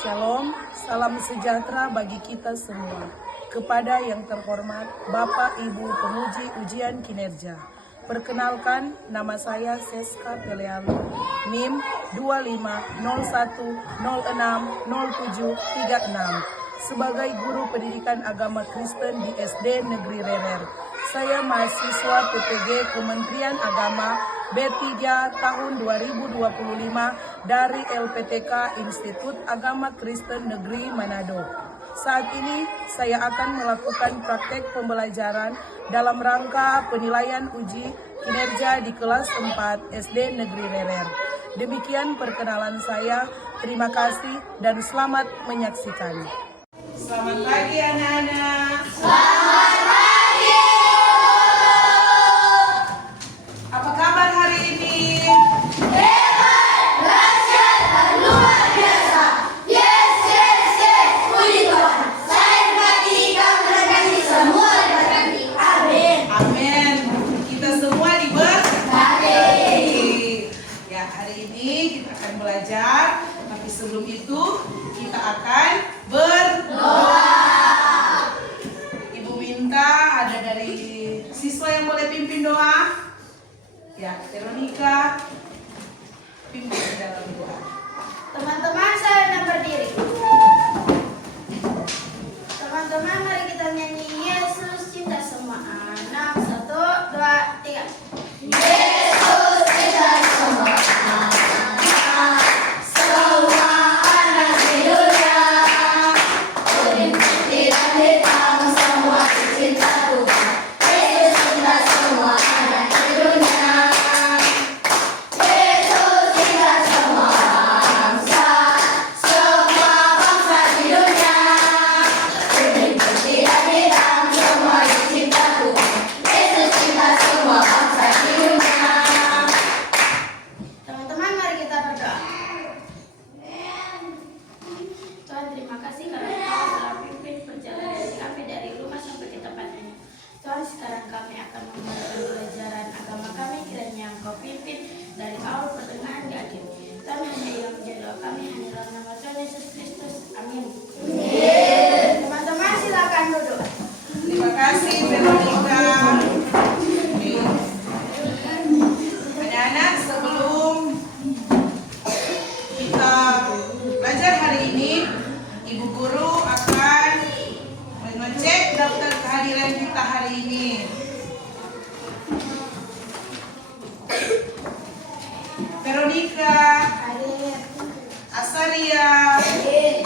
Shalom, salam sejahtera bagi kita semua. Kepada yang terhormat Bapak Ibu penguji ujian kinerja. Perkenalkan, nama saya Seska Pelealu, NIM 2501060736. Sebagai guru pendidikan agama Kristen di SD Negeri Rerer. Saya mahasiswa PPG Kementerian Agama B3 tahun 2025 dari LPTK Institut Agama Kristen Negeri Manado. Saat ini saya akan melakukan praktek pembelajaran dalam rangka penilaian uji kinerja di kelas 4 SD Negeri Rerer. Demikian perkenalan saya. Terima kasih dan selamat menyaksikan. Selamat pagi anak-anak. Selamat pagi. Apa kabar hari ini? Hebat, dahsyat, dan luar biasa. Yes, puji Tuhan. Saya berkati, kamu berkati, semua berkati. Amin. Amin. Kita semua diberkati. Ya, hari ini kita akan belajar, tapi sebelum itu kita akan berdoa. Ibu minta ada dari siswa yang boleh pimpin doa. Ya, Veronica pimpin dalam doa. Teman-teman, saya hendak berdiri. Teman-teman, mari kita nyanyi Yesus cinta semua anak. 1, 2, 3. Yesus cinta semua anak. Semua anak di dunia. Berintik dan hitam semua dicinta Tuhan. Yesus cinta semua anak di dunia. Yesus cinta semua bangsa. Semua bangsa di dunia. Berintik dan hitam semua dicinta Tuhan. Yesus cinta semua bangsa di dunia. Teman-teman, mari kita berdoa. Tuhan, terima kasih karena Engkau telah pimpin perjalanan kami dari rumah sampai ke tempat ini. Tuhan, sekarang kami akan memulai pelajaran agama kami, kiranya Engkau pimpin dari awal pertengahan ke akhir. Tuhan, hanya yang menjadi doa kami hanya dalam nama Tuhan Yesus Kristus. Amin. Teman-teman, silakan duduk. Terima kasih Veronica. Anak-anak, sebelum kita belajar hari ini, Ibu Guru akan mengecek daftar kehadiran kita hari ini. Veronica, Hadir. Asaria, Hadir.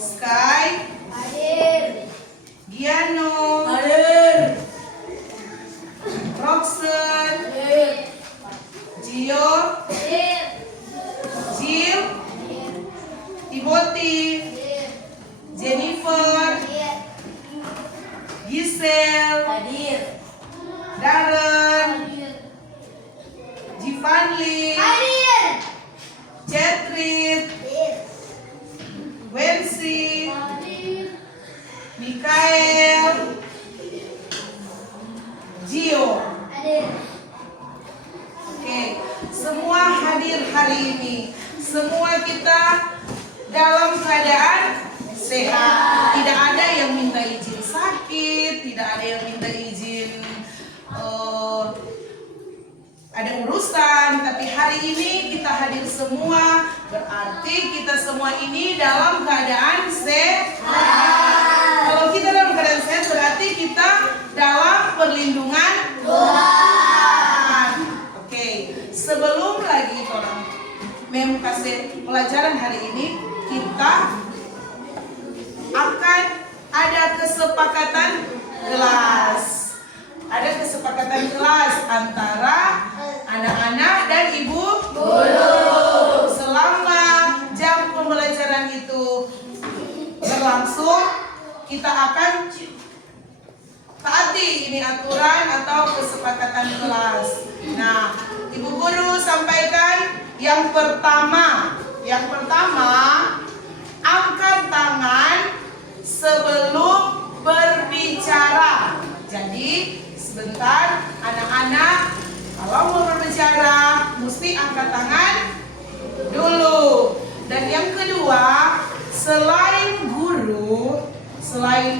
Sky, Hadir. Giano, Hadir. Roxen, Hadir. Gio, Hadir. Jill, Timothy, Jennifer, Giselle, Hadir. Darren, Jivanli, Hadir. Cetrit, Wensi, Hadir. Mikael, Gio. Hadir. Oke, semua hadir hari ini. Semua kita dalam keadaan sehat. Tidak ada yang minta izin sakit, tidak ada yang minta izin ada urusan. Tapi hari ini kita hadir semua, berarti kita semua ini dalam keadaan sehat. Kalau kita dalam keadaan sehat, berarti kita dalam perlindungan Tuhan. Oke, sebelum lagi orang kasih pelajaran hari ini, kita akan ada kesepakatan kelas. Ada kesepakatan kelas antara anak-anak dan ibu guru. Selama jam pembelajaran itu berlangsung, kita akan taati ini aturan atau kesepakatan kelas. Nah, ibu guru sampaikan yang pertama, angkat tangan sebelum berbicara. Jadi sebentar anak-anak, kalau mau berbicara mesti angkat tangan dulu. Dan yang kedua, selain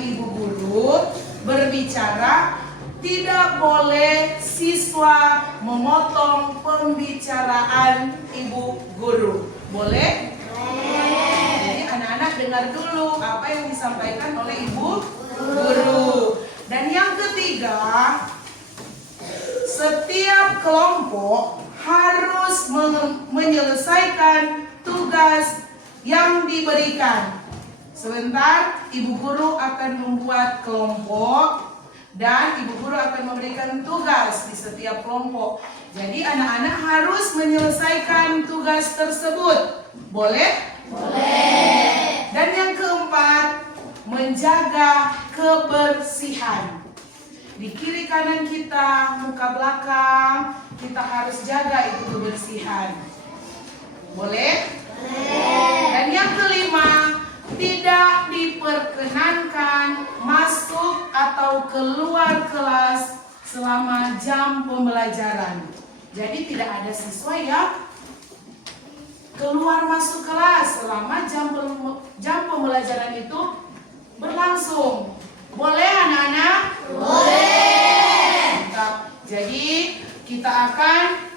ibu guru berbicara, tidak boleh siswa memotong pembicaraan ibu guru. Boleh? Jadi anak-anak dengar dulu apa yang disampaikan oleh ibu guru. Dan yang ketiga, setiap kelompok harus menyelesaikan tugas yang diberikan. Sebentar, ibu guru akan membuat kelompok dan ibu guru akan memberikan tugas di setiap kelompok. Jadi anak-anak harus menyelesaikan tugas tersebut. Boleh? Boleh. Dan yang keempat, menjaga kebersihan. Di kiri kanan kita, muka belakang, kita harus jaga itu kebersihan. Boleh? Boleh. Dan yang kelima, tidak diperkenankan masuk atau keluar kelas selama jam pembelajaran. Jadi tidak ada siswa yang keluar masuk kelas selama jam pembelajaran itu berlangsung. Boleh anak-anak? Boleh. Jadi kita akan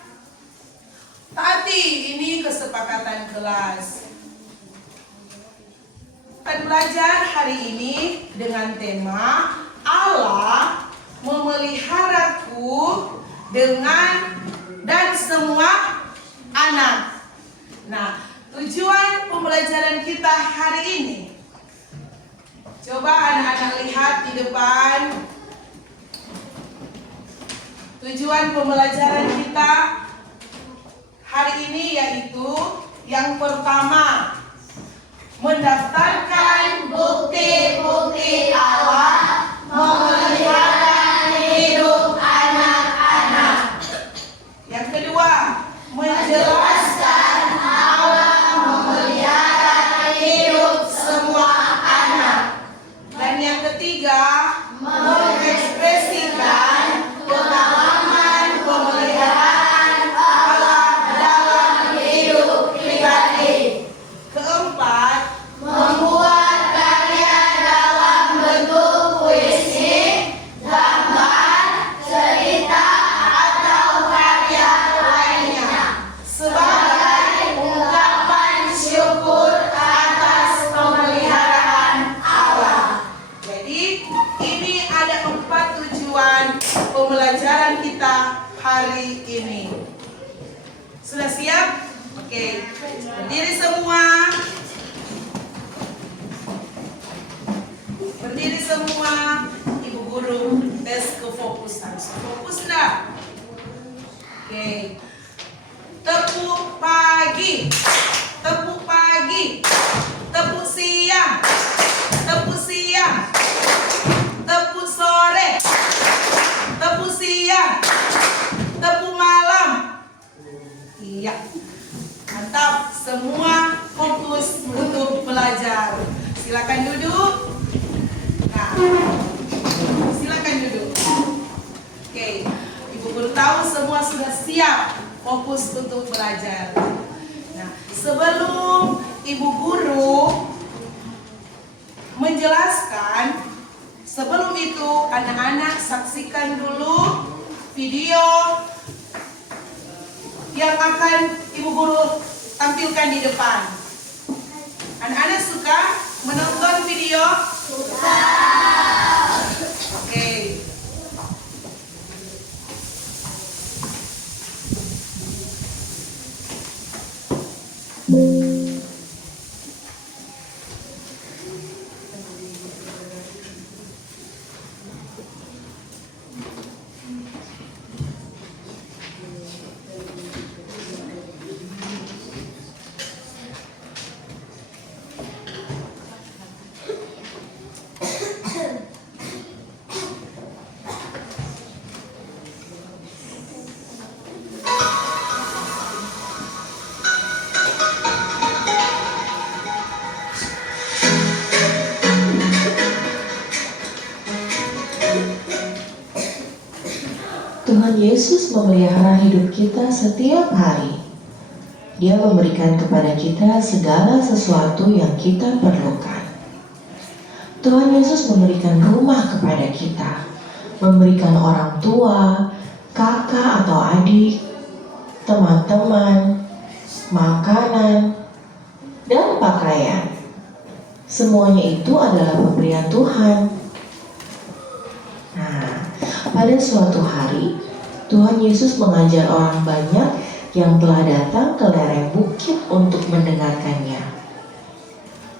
taati ini kesepakatan kelas. Akan belajar hari ini dengan tema Allah memeliharaku dan semua anak. Nah, tujuan pembelajaran kita hari ini, coba anak-anak lihat di depan. Tujuan pembelajaran kita hari ini yaitu yang pertama, mendaftarkan bukti-bukti Allah memelihara hidup anak-anak. Yang kedua, menjelaskan Allah memelihara hidup semua anak. Dan yang ketiga, mengekspresikan pengalaman pemeliharaan Allah dalam hidup pribadi. Keempat, membuat karya dalam bentuk puisi, gambar, cerita, atau karya lainnya sebagai ungkapan syukur atas pemeliharaan Allah. Jadi ini ada 4 tujuan pembelajaran kita hari ini. Sudah siap? Oke, berdiri semua. Berdiri semua. Ibu guru tes kefokusan. Fokus enggak? Oke. Tepuk pagi. Tepuk pagi. Tepuk siang. Tepuk siang. Tepuk sore. Tepuk siang. Tepuk malam. Iya. Mantap, semua fokus untuk belajar. Silakan duduk. Nah, silakan duduk. Oke, ibu guru tahu semua sudah siap fokus untuk belajar. Nah, sebelum ibu guru menjelaskan, sebelum itu anak-anak saksikan dulu video yang akan ibu guru tampilkan di depan. Anak-anak suka menonton video? Suka. Oke. Tuhan Yesus memelihara hidup kita setiap hari. Dia memberikan kepada kita segala sesuatu yang kita perlukan. Tuhan Yesus memberikan rumah kepada kita, memberikan orang tua, kakak atau adik, teman-teman, makanan, dan pakaian. Semuanya itu adalah pemberian Tuhan. Nah, pada suatu hari, Tuhan Yesus mengajar orang banyak yang telah datang ke lereng bukit untuk mendengarkannya.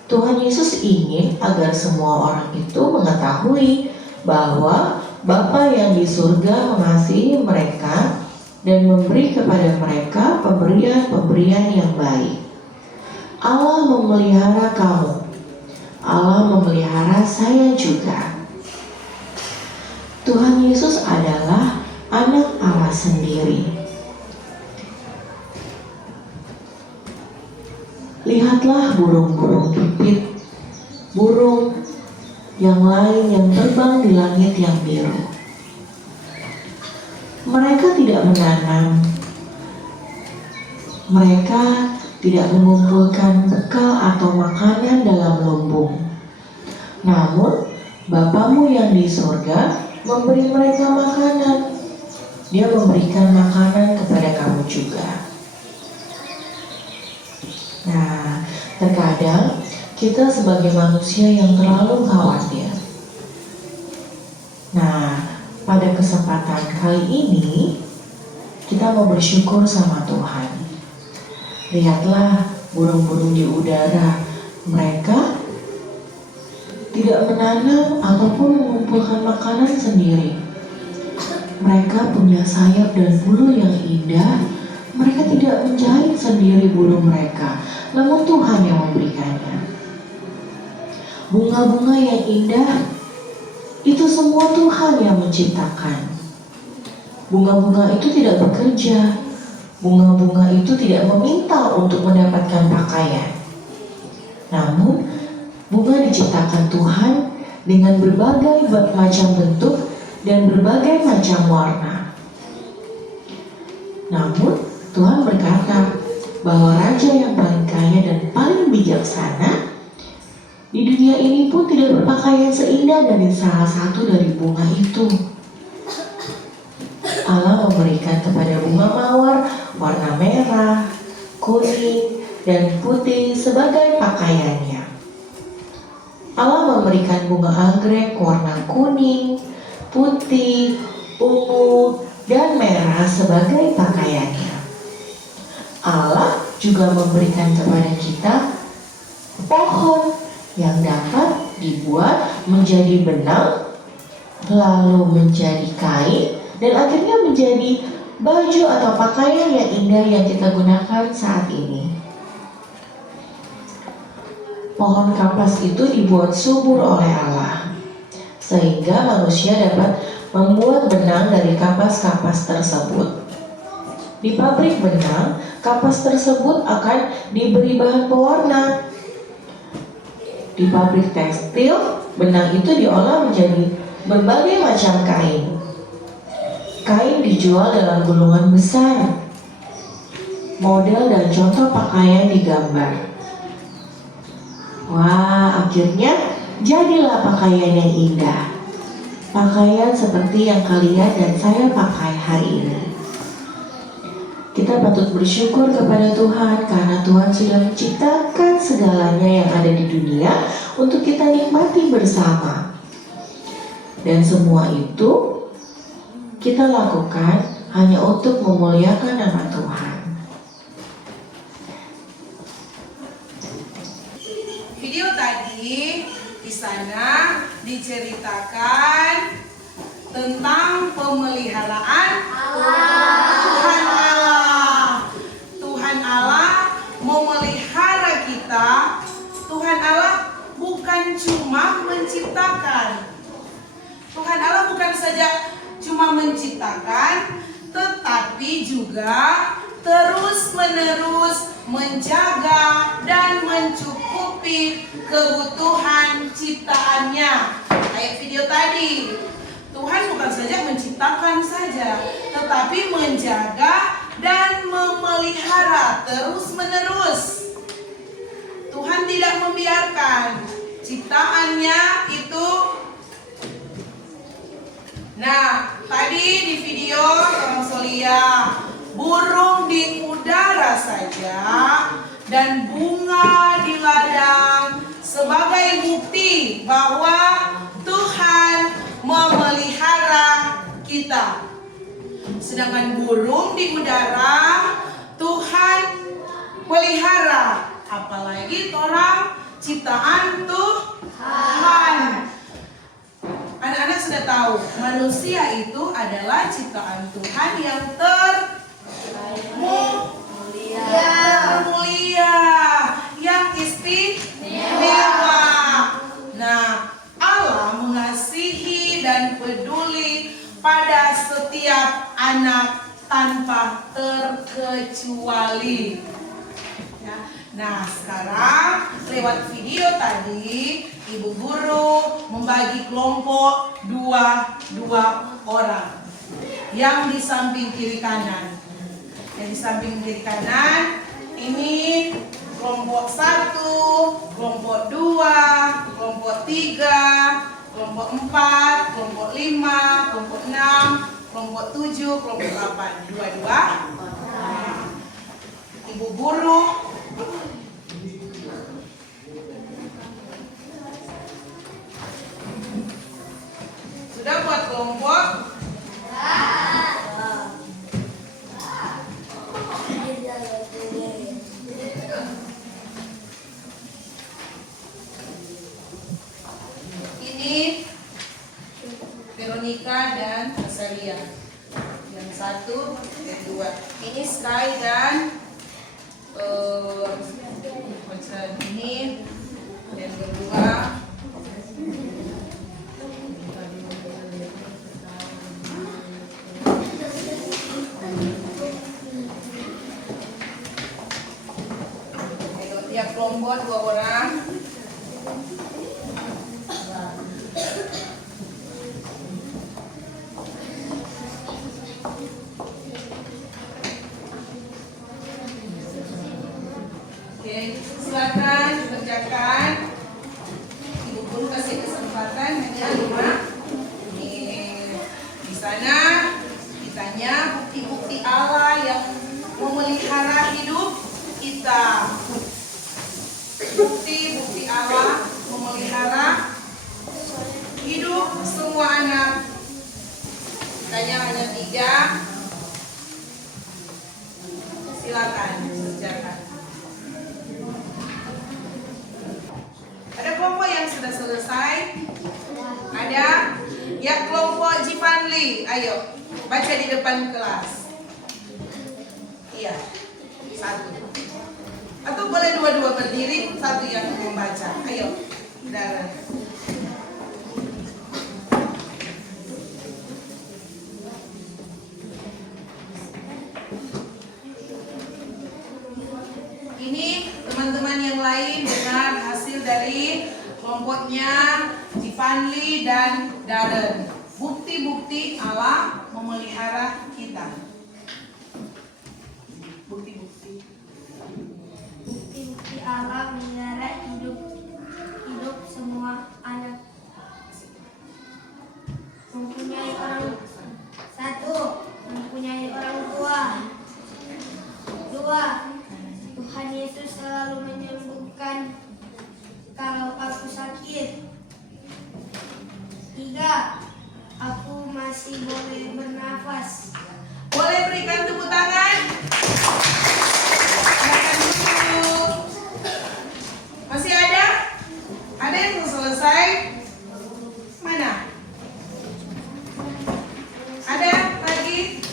Tuhan Yesus ingin agar semua orang itu mengetahui bahwa Bapa yang di surga mengasihi mereka dan memberi kepada mereka pemberian-pemberian yang baik. Allah memelihara kamu. Allah memelihara saya juga. Tuhan Yesus adalah anak Allah sendiri. Lihatlah burung-burung pipit, burung yang lain yang terbang di langit yang biru. Mereka tidak menanam, mereka tidak mengumpulkan bekal atau makanan dalam lumbung. Namun, Bapamu yang di surga memberi mereka makanan. Dia memberikan makanan kepada kamu juga. Nah, terkadang kita sebagai manusia yang terlalu khawatir. Nah, pada kesempatan kali ini kita mau bersyukur sama Tuhan. Lihatlah burung-burung di udara. Mereka tidak menanam ataupun mengumpulkan makanan sendiri. Mereka punya sayap dan bulu yang indah. Mereka tidak menjahit sendiri bulu mereka, namun Tuhan yang memberikannya. Bunga-bunga yang indah, itu semua Tuhan yang menciptakan. Bunga-bunga itu tidak bekerja. Bunga-bunga itu tidak meminta untuk mendapatkan pakaian. Namun, bunga diciptakan Tuhan dengan berbagai macam bentuk dan berbagai macam warna. Namun, Tuhan berkata bahwa raja yang paling kaya dan paling bijaksana di dunia ini pun tidak berpakaian seindah dari salah satu dari bunga itu. Allah memberikan kepada bunga mawar warna merah, kuning, dan putih sebagai pakaiannya. Allah memberikan bunga anggrek warna kuning, putih, ungu, dan merah sebagai pakaiannya. Allah juga memberikan kepada kita pohon yang dapat dibuat menjadi benang, lalu menjadi kain, dan akhirnya menjadi baju atau pakaian yang indah yang kita gunakan saat ini. Pohon kapas itu dibuat subur oleh Allah, sehingga manusia dapat membuat benang dari kapas-kapas tersebut. Di pabrik benang, kapas tersebut akan diberi bahan pewarna. Di pabrik tekstil, benang itu diolah menjadi berbagai macam kain. Kain dijual dalam gulungan besar. Model dan contoh pakaian digambar. Wah, akhirnya jadilah pakaian yang indah. Pakaian seperti yang kalian dan saya pakai hari ini. Kita patut bersyukur kepada Tuhan karena Tuhan sudah menciptakan segalanya yang ada di dunia untuk kita nikmati bersama. Dan semua itu kita lakukan hanya untuk memuliakan nama Tuhan. Video tadi di sana diceritakan tentang pemeliharaan Tuhan Allah. Tuhan Allah memelihara kita. Tuhan Allah bukan cuma menciptakan. Tuhan Allah bukan saja cuma menciptakan, tetapi juga terus-menerus menjaga dan mencukupi kebutuhan ciptaannya. Kayak video tadi, Tuhan bukan saja menciptakan saja, tetapi menjaga dan memelihara dipelihara terus-menerus. Tuhan tidak membiarkan ciptaannya itu. Nah, tadi di video Orang Solia, burung di udara saja dan bunga di ladang sebagai bukti bahwa Tuhan memelihara kita. Sedangkan burung di udara Tuhan pelihara, apalagi orang ciptaan Tuhan. Anak-anak sudah tahu, manusia itu adalah ciptaan Tuhan yang termulia, yang istimewa. Nah, Allah mengasihi dan peduli pada setiap anak tanpa terkecuali. Ya. Nah, sekarang lewat video tadi, Ibu Guru membagi kelompok dua orang. Yang di samping kiri kanan. Yang di samping kiri kanan ini kelompok 1, kelompok 2, kelompok 3, kelompok 4, kelompok 5, kelompok 6, kelompok 7, kelompok 8. Dua-dua. Ibu Guru sudah buat kelompok? Ini Veronica dan Azalia. Yang satu, yang dua. Ini Sky dan ini yang kedua. Tiap kelompok 2 orang. Oke, silakan kerjakan. Ibu Guru kasih kesempatan hanya 5. Di sana ditanya bukti-bukti Allah yang memelihara hidup kita. Bukti-bukti Allah memelihara hidup semua anak. Ditanya hanya 3. Silakan kerjakan. Ada kelompok yang sudah selesai? Ada? Ya, kelompok Jipanli. Ayo, baca di depan kelas. Iya, 1. Atau boleh dua-dua berdiri, satu yang membaca. Ayo, Dara. Ini teman-teman yang lain dengar hasil dari kelompoknya Jipanli dan Darren. Bukti-bukti Allah memelihara kita. Bukti-bukti. Bukti Allah memelihara hidup semua anak. Mempunyai orang 1, mempunyai orang tua. 2, Tuhan Yesus selalu menyembuhkan kalau aku sakit. 3, aku masih boleh bernafas. Boleh berikan tepuk tangan? Silakan dulu. Masih ada? Ada yang belum selesai? Mana? Ada lagi?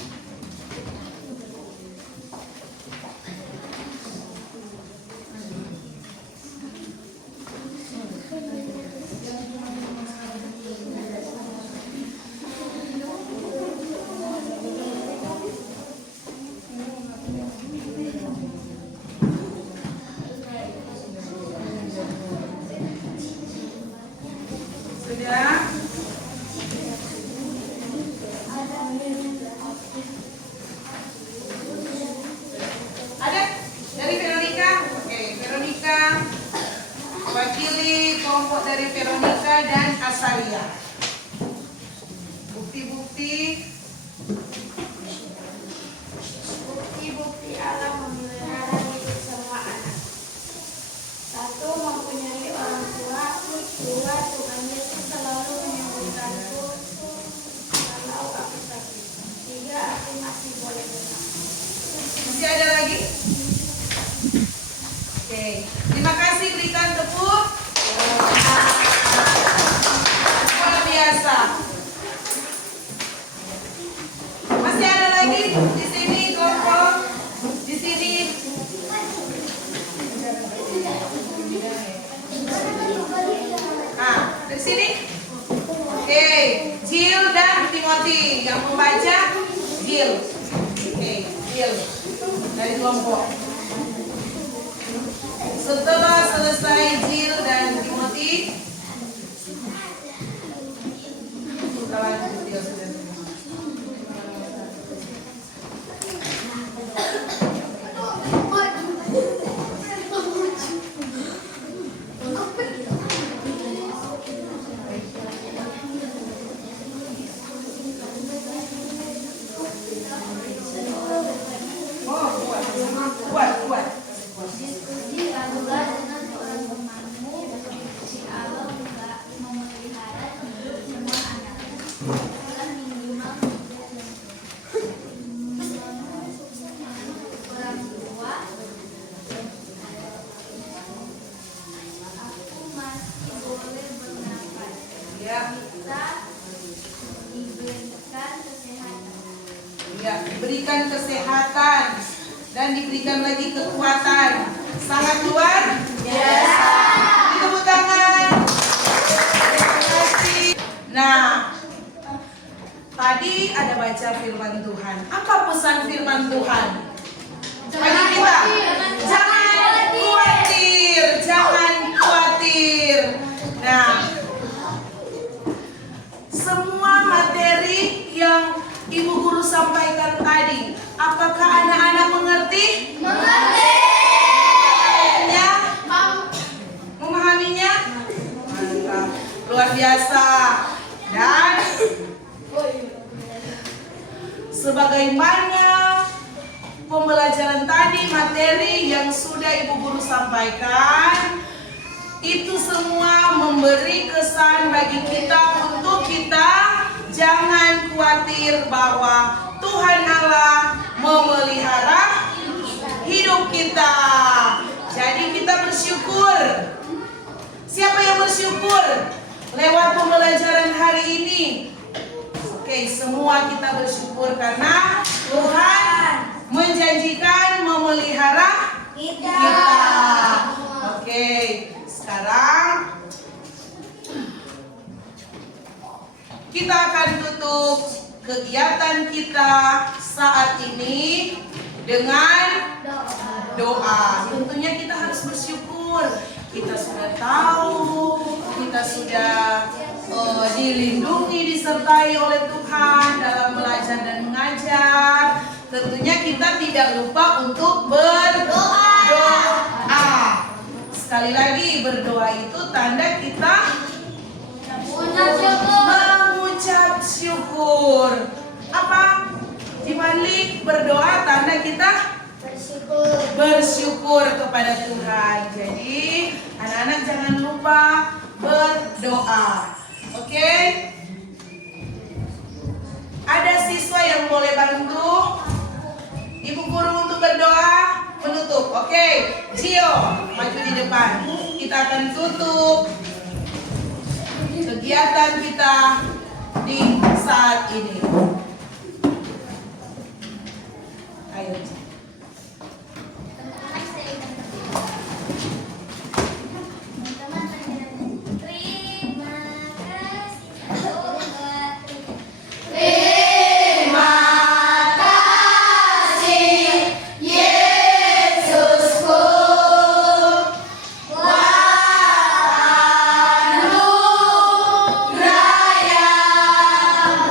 kelompok dari Veronica dan Asalia. Bukti-bukti Allah memelihara hidup semua anak. 1. Mempunyai orang tua. 2. Tuhan Yesus selalu menyembuhkanku kalau aku sakit. 3. Aku masih boleh berenang. Masih ada lagi? Oke, terima kasih, berikan tepuk. Luar biasa. Masih ada lagi di sini kelompok, di sini. Nah, dari sini. Oke, Jill dan Timothy yang membaca Jill. Oke, Jill dari kelompok. Setelah selesai Jill dan Timothy, kita lanjut dia sudah. Kuat. Diskusikanlah dengan teman-temanmu si Allah juga memelihara hidup semua anak. Bukan minimal orang tua. Aku masih boleh bernafas. Ya. Kita diberikan kesehatan. Ya, diberikan kesehatan dan diberikan lagi kekuatan. Sangat luar biasa. Tepuk tangan. Terima kasih. Nah, tadi ada baca firman Tuhan. Apa pesan firman Tuhan? Bagi kita, jangan khawatir. Nah, semua materi yang Ibu Guru sampaikan tadi, apakah anak-anak mengerti? Mengerti. Memahaminya? Mantap. Luar biasa. Dan sebagaimana pembelajaran tadi, materi yang sudah Ibu Guru sampaikan, itu semua memberi kesan bagi kita untuk kita jangan khawatir bahwa Tuhan Allah memelihara hidup kita. Jadi kita bersyukur. Siapa yang bersyukur lewat pembelajaran hari ini? Oke, semua kita bersyukur karena Tuhan menjanjikan memelihara kita. Oke, sekarang kita akan tutup kegiatan kita saat ini dengan doa. Tentunya kita harus bersyukur. Kita sudah tahu, kita sudah dilindungi, disertai oleh Tuhan dalam belajar dan mengajar. Tentunya kita tidak lupa untuk berdoa. Sekali lagi, berdoa itu tanda kita mengucap syukur. Apa? Jimanlik, berdoa tanda kita bersyukur kepada Tuhan. Jadi anak-anak jangan lupa berdoa. Oke? Ada siswa yang boleh bantu Ibu Guru untuk berdoa menutup. Oke, Gio maju di depan. Kita akan tutup kegiatan kita di saat ini. Ayo.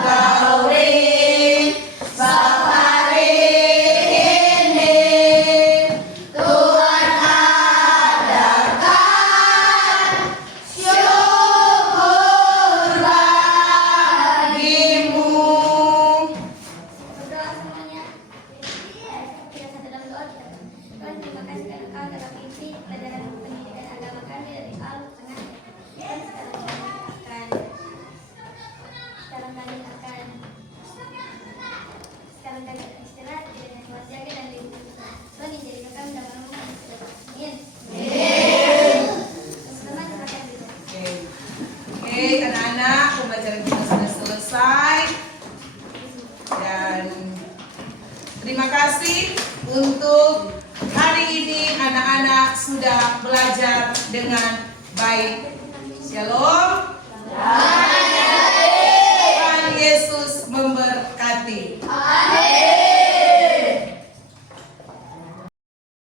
Gauri mengikuti pelajaran pendidikan agama kami dari awal tengah. Dan sekarang kami akan istirahat dengan kuat jaga dan lindungi Tuhan yang jadikan kami dapat memohon amin. Teman-teman silakan duduk. Oke, anak-anak, pembelajaran kita sudah selesai. Dan terima kasih untuk hari ini anak-anak sudah belajar dengan baik. Shalom.